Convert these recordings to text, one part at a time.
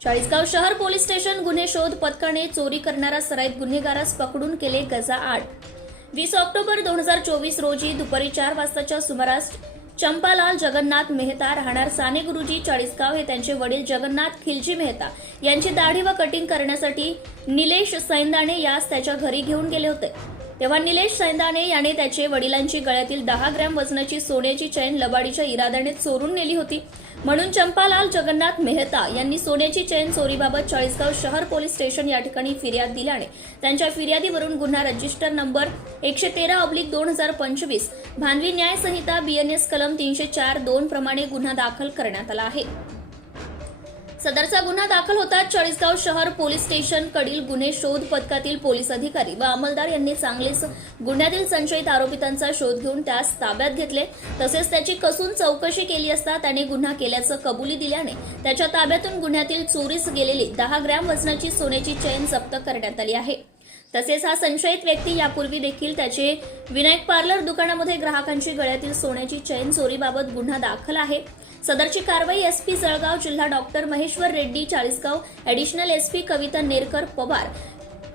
चाळीसगाव शहर police station गुन्हे शोध पथकाने चोरी करणारा सराईत गुन्हेगारास पकडून केले गजा आठ वीस ऑक्टोबर दोन हजार चोवीस रोजी दुपारी चार वाजताच्या सुमारास चंपालाल जगन्नाथ मेहता राहणार साने गुरुजी चाळीसगाव हे त्यांचे वडील जगन्नाथ खिलजी मेहता यांची दाढी व कटिंग करण्यासाठी निलेश सैंदाणे यास त्याच्या घरी घेऊन गेले होते. तेव्हा निलेश सैंदाने याने त्याचे वडिलांची गळ्यातील दहा ग्रॅम वजनाची सोन्याची चैन लबाडीच्या इराद्याने चोरून नेली होती. म्हणून चंपालाल जगन्नाथ मेहता यांनी सोन्याची चैन चोरीबाबत चाळीसगाव शहर पोलीस स्टेशन या ठिकाणी फिर्याद दिल्याने त्यांच्या फिर्यादीवरून गुन्हा रजिस्टर नंबर एकशे तेरा ऑब्लिक दोन हजार पंचवीस भानवी न्याय संहिता बीएनएस कलम तीनशे चार दोन प्रमाणे गुन्हा दाखल करण्यात आला आहे. सदरचा गुन्हा दाखल होताच चाळीसगाव शहर पोलीस स्टेशन कडील गुन्हे शोध पथकातील पोलीस अधिकारी व अंमलदार यांनी चांगलेच गुन्ह्यातील संशयित आरोपितांचा शोध घेऊन त्यास ताब्यात घेतले. तसेच त्याची कसून चौकशी केली असता त्याने गुन्हा केल्याचं कबुली दिल्याने त्याच्या ताब्यातून गुन्ह्यातील चोरीस गेलेली दहा ग्रॅम वजनाची सोन्याची चैन जप्त करण्यात आली आहे. तसेच हा संशयित व्यक्ती यापूर्वी देखील त्याचे विनायक पार्लर दुकानामध्ये ग्राहकांची गळ्यातील सोन्याची चैन चोरीबाबत गुन्हा दाखल आहे. सदरची कारवाई एस पी जळगाव जिल्हा doctor Maheshwar Reddy Chalisgaon additional S P Kavita Nerkar Pawar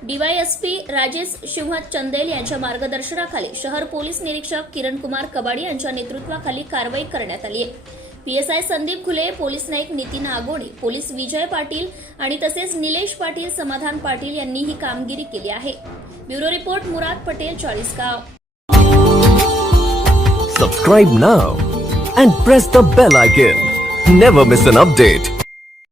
DYSP Rajesh Singh Chandel यांच्या मार्गदर्शनाखाली शहर पोलीस निरीक्षक किरण कुमार कबाडी यांच्या नेतृत्वाखाली कारवाई करण्यात आली आहे. P S I Sandeep Khule police naik Nitin Agode police Vijay Patil आणि तसेच निलेश पाटील समाधान पाटील यांनी ही कामगिरी केली आहे. Bureau report Murad Patel Chalisgaon. Subscribe now and press the bell icon never miss an update